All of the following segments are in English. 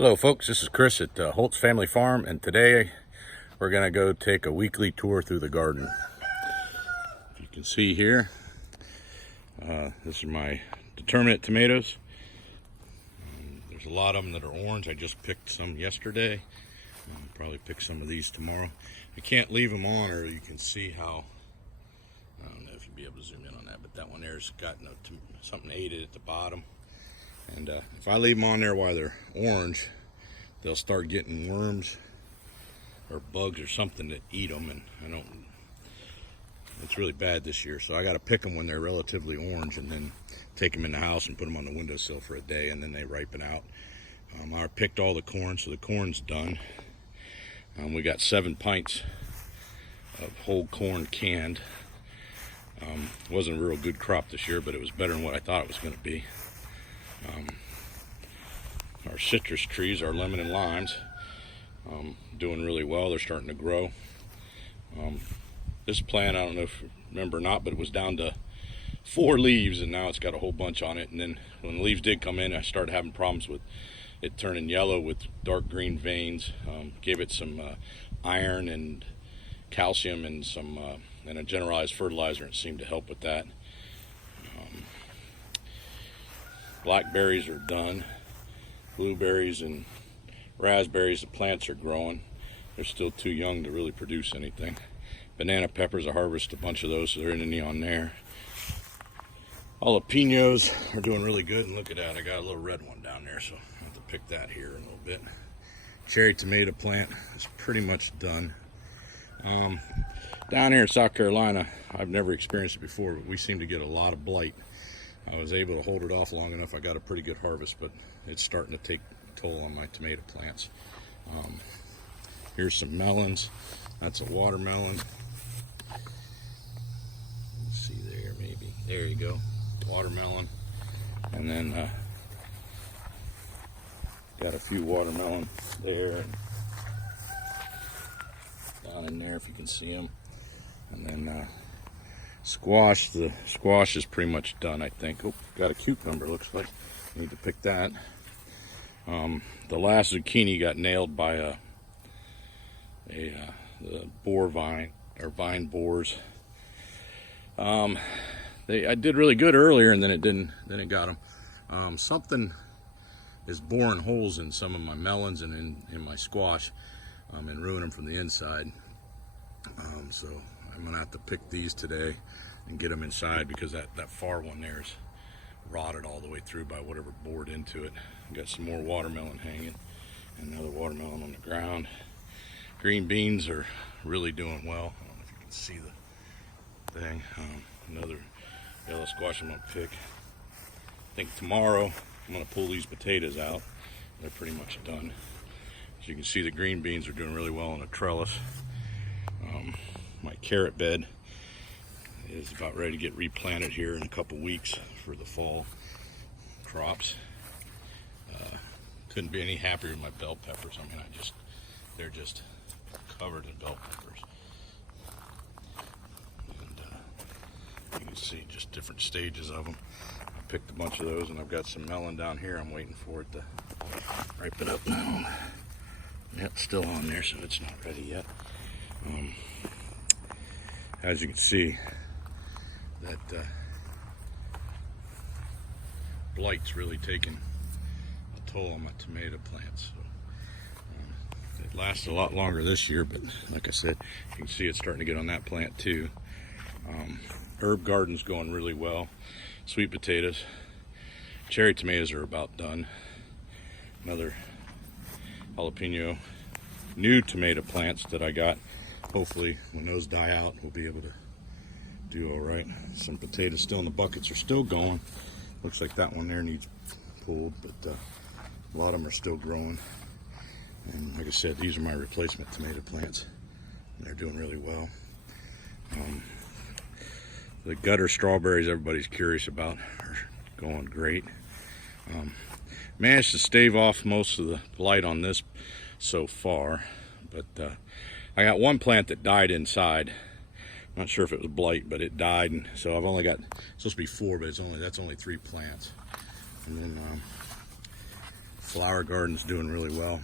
Hello folks, this is Chris at Holtz Family Farm, and today we're going to go take a weekly tour through the garden. You can see here, this is my determinate tomatoes. There's a lot of them that are orange. I just picked some yesterday. I'll probably pick some of these tomorrow. I can't leave them on, or you can see how, I don't know if you'll be able to zoom in on that, but that one there's got something ate it at the bottom. And if I leave them on there while they're orange, they'll start getting worms or bugs or something that eat them, and it's really bad this year. So I got to pick them when they're relatively orange and then take them in the house and put them on the windowsill for a day, and then they ripen out. I picked all the corn, so the corn's done. We got 7 pints of whole corn canned. It wasn't a real good crop this year, but it was better than what I thought it was going to be. Our citrus trees, our lemon and limes, doing really well. They're starting to grow. This plant, I don't know if you remember or not, but it was down to 4 leaves, and now it's got a whole bunch on it. And then when the leaves did come in, I started having problems with it turning yellow with dark green veins. Gave it some iron and calcium and and a generalized fertilizer, and it seemed to help with that. Blackberries are done. Blueberries and raspberries, the plants are growing. They're still too young to really produce anything. Banana peppers, I harvested a bunch of those, so there isn't any on there. Jalapenos are doing really good, and look at that, I got a little red one down there, so I'll have to pick that here in a little bit. Cherry tomato plant is pretty much done. Down here in South Carolina, I've never experienced it before, but we seem to get a lot of blight. I was able to hold it off long enough. I got a pretty good harvest, but it's starting to take a toll on my tomato plants. Here's some melons. That's a watermelon. Let's see there, maybe. There you go. Watermelon. And then got a few watermelon there. And down in there, if you can see them. And then squash. The squash is pretty much done, I think. Oh, got a cucumber, looks like. Need to pick that. The last zucchini got nailed by the boar vine, or vine borers. I did really good earlier, and then it didn't. Then it got them. Something is boring holes in some of my melons and in my squash, and ruin them from the inside. So I'm gonna have to pick these today and get them inside, because that far one there is rotted all the way through by whatever bored into it. Got some more watermelon hanging, and another watermelon on the ground. Green beans are really doing well. I don't know if you can see the thing. Another yellow squash I'm gonna pick. I think tomorrow I'm gonna pull these potatoes out. They're pretty much done. As you can see, the green beans are doing really well on a trellis. My carrot bed is about ready to get replanted here in a couple weeks for the fall crops. Couldn't be any happier with my bell peppers. I mean, they're just covered in bell peppers. And you can see just different stages of them. I picked a bunch of those, and I've got some melon down here. I'm waiting for it to ripen up now. Yep, still on there, so it's not ready yet. As you can see, that blight's really taking a toll on my tomato plants. So, it lasted a lot longer this year, but like I said, you can see it's starting to get on that plant too. Herb garden's going really well. Sweet potatoes, cherry tomatoes are about done. Another jalapeno, new tomato plants that I got. Hopefully when those die out, we'll be able to do all right. Some potatoes still in the buckets are still going. Looks like that one there needs pulled, but a lot of them are still growing. And like I said, these are my replacement tomato plants. They're doing really well. The gutter strawberries everybody's curious about are going great. Managed to stave off most of the blight on this so far, but I got one plant that died inside. I'm not sure if it was blight, but it died, and so I've only got, it's supposed to be 4, but that's only 3 plants. And then flower garden's doing really well.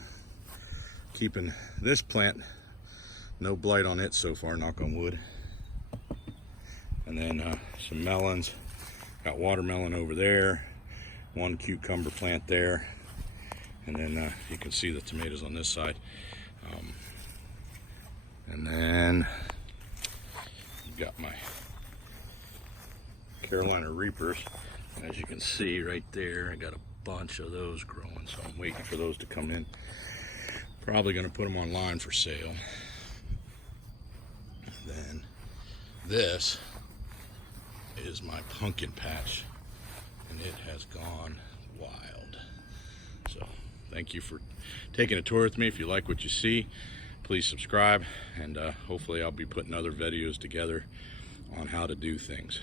Keeping this plant, no blight on it so far, knock on wood. And then some melons. Got watermelon over there, one cucumber plant there, and then you can see the tomatoes on this side. And then I've got my Carolina Reapers. As you can see right there, I got a bunch of those growing, so I'm waiting for those to come in. Probably going to put them online for sale. Then this is my pumpkin patch, and it has gone wild. So thank you for taking a tour with me. If you like what you see, please subscribe, and hopefully I'll be putting other videos together on how to do things.